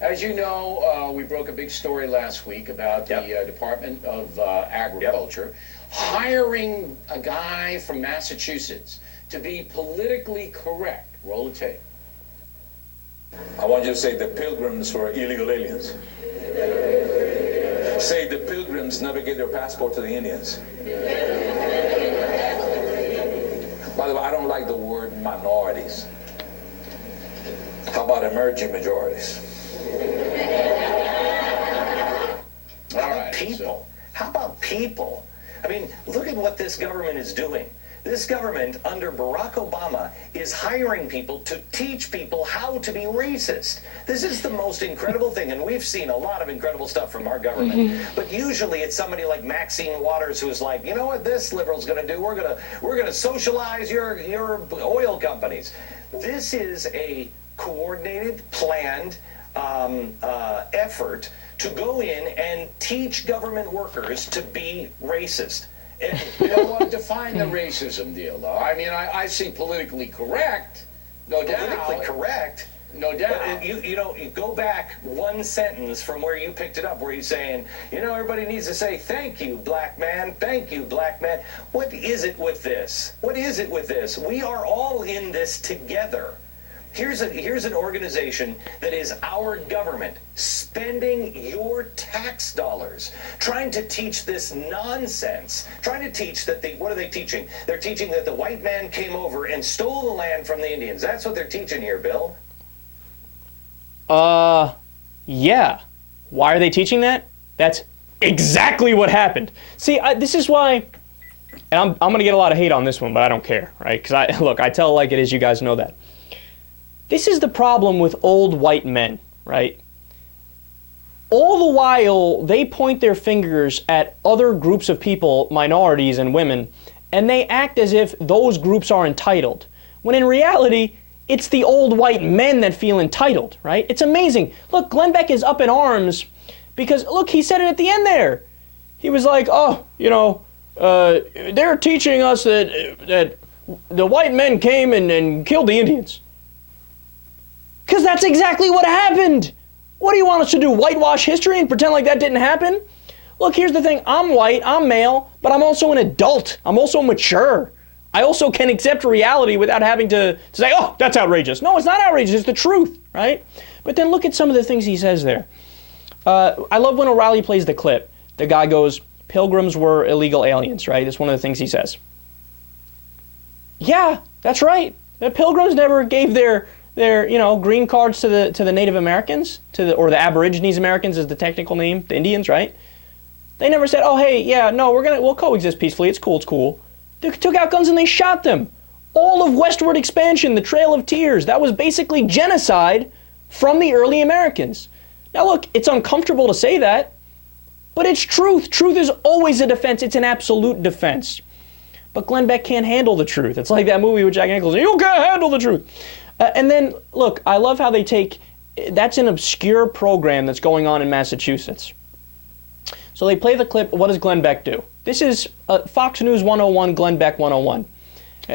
As you know, we broke a big story last week about the Department of Agriculture hiring a guy from Massachusetts to be politically correct. Roll the tape. I want you to say the Pilgrims were illegal aliens. Say the Pilgrims never gave their passport to the Indians. By the way, I don't like the word minorities. How about emerging majorities? How about people? How about people? I mean, look at what this government is doing. This government, under Barack Obama, is hiring people to teach people how to be racist. This is the most incredible thing, and we've seen a lot of incredible stuff from our government. But usually it's somebody like Maxine Waters who's like, you know what this liberal's going to do? We're gonna socialize your oil companies. This is a coordinated, planned effort to go in and teach government workers to be racist. You know what? Define the racism deal, though. I mean, I see politically correct, no doubt. Politically correct? No doubt. But you go back one sentence from where you picked it up, where he's saying, you know, everybody needs to say, thank you, black man, thank you, black man. What is it with this? What is it with this? We are all in this together. Here's an organization that is our government spending your tax dollars trying to teach this nonsense, trying to teach that what are they teaching? They're teaching that the white man came over and stole the land from the Indians. That's what they're teaching here, Bill. Yeah. Why are they teaching that? That's exactly what happened. See, this is why, and I'm going to get a lot of hate on this one, but I don't care, right? Because I tell it like it is, you guys know that. This is the problem with old white men, right? All the while, they point their fingers at other groups of people, minorities and women, and they act as if those groups are entitled. When in reality, it's the old white men that feel entitled, right? It's amazing. Look, Glenn Beck is up in arms because, look, he said it at the end there. He was like, oh, you know, they're teaching us that the white men came and killed the Indians. Because that's exactly what happened. What do you want us to do, whitewash history and pretend like that didn't happen? Look, here's the thing. I'm white, I'm male, but I'm also an adult. I'm also mature. I also can accept reality without having to say, oh, that's outrageous. No, it's not outrageous. It's the truth, right? But then look at some of the things he says there. I love when O'Reilly plays the clip. The guy goes, Pilgrims were illegal aliens, right? That's one of the things he says. Yeah, that's right. The Pilgrims never gave their green cards to the Native Americans, or the Aborigines Americans is the technical name, the Indians, right? They never said, oh, hey, yeah, no, we'll coexist peacefully. It's cool. They took out guns and they shot them. All of westward expansion, the Trail of Tears, that was basically genocide from the early Americans. Now look, it's uncomfortable to say that, but it's truth. Truth is always a defense. It's an absolute defense. But Glenn Beck can't handle the truth. It's like that movie with Jack Nicholson. You can't handle the truth. And then, look, I love how they that's an obscure program that's going on in Massachusetts. So they play the clip, what does Glenn Beck do? This is Fox News 101, Glenn Beck 101.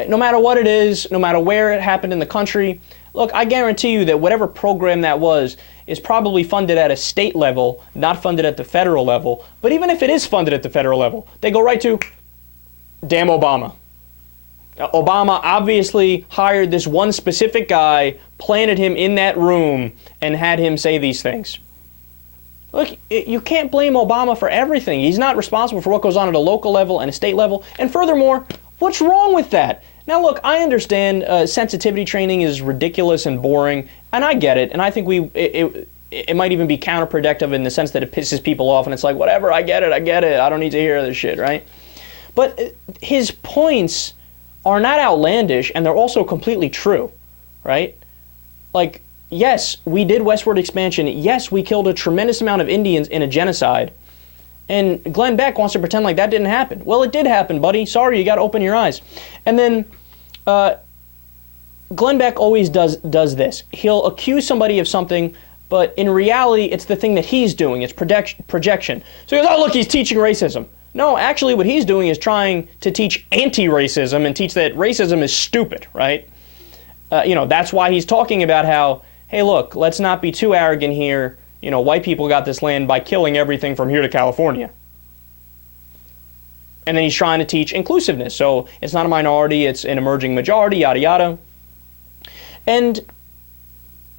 No matter what it is, no matter where it happened in the country, look, I guarantee you that whatever program that was is probably funded at a state level, not funded at the federal level. But even if it is funded at the federal level, they go right to, damn Obama. Obama obviously hired this one specific guy, planted him in that room, and had him say these things. Look, you can't blame Obama for everything. He's not responsible for what goes on at a local level and a state level. And furthermore, what's wrong with that? Now look, I understand sensitivity training is ridiculous and boring, and I get it. And I think it might even be counterproductive in the sense that it pisses people off, and it's like, whatever, I get it. I don't need to hear this shit, right? But his points are not outlandish, and they're also completely true, right? Like, yes, we did westward expansion. Yes, we killed a tremendous amount of Indians in a genocide. And Glenn Beck wants to pretend like that didn't happen. Well, it did happen, buddy. Sorry, you got to open your eyes. And then Glenn Beck always does this. He'll accuse somebody of something, but in reality, it's the thing that he's doing. It's projection. So he goes, oh, look, he's teaching racism. No, actually what he's doing is trying to teach anti-racism and teach that racism is stupid, right? That's why he's talking about how hey, look, let's not be too arrogant here. You know, white people got this land by killing everything from here to California. And then he's trying to teach inclusiveness. So it's not a minority, it's an emerging majority, yada, yada. And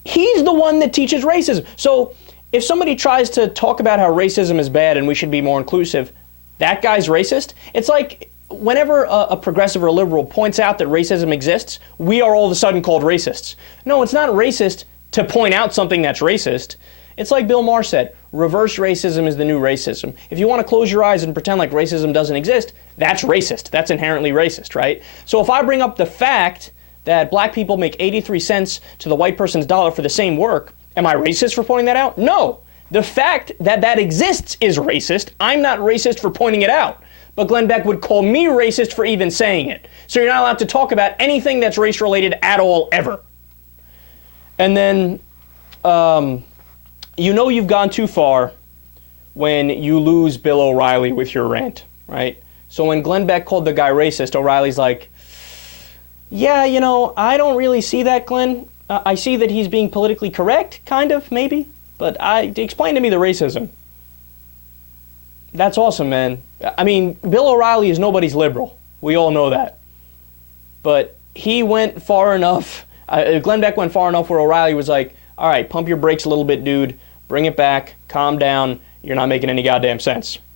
he's the one that teaches racism. So if somebody tries to talk about how racism is bad and we should be more inclusive, that guy's racist. It's like whenever a progressive or liberal points out that racism exists, we are all of a sudden called racists. No, it's not racist to point out something that's racist. It's like Bill Maher said, reverse racism is the new racism. If you want to close your eyes and pretend like racism doesn't exist, that's racist. That's inherently racist, right? So if I bring up the fact that black people make 83 cents to the white person's dollar for the same work, am I racist for pointing that out? No. The fact that that exists is racist. I'm not racist for pointing it out. But Glenn Beck would call me racist for even saying it. So you're not allowed to talk about anything that's race-related at all, ever. And then, you know you've gone too far when you lose Bill O'Reilly with your rant, right? So when Glenn Beck called the guy racist, O'Reilly's like, yeah, you know, I don't really see that, Glenn. I see that he's being politically correct, kind of, maybe. But explain to me the racism. That's awesome, man. I mean, Bill O'Reilly is nobody's liberal. We all know that. But he went far enough. Glenn Beck went far enough where O'Reilly was like, all right, pump your brakes a little bit, dude. Bring it back. Calm down. You're not making any goddamn sense.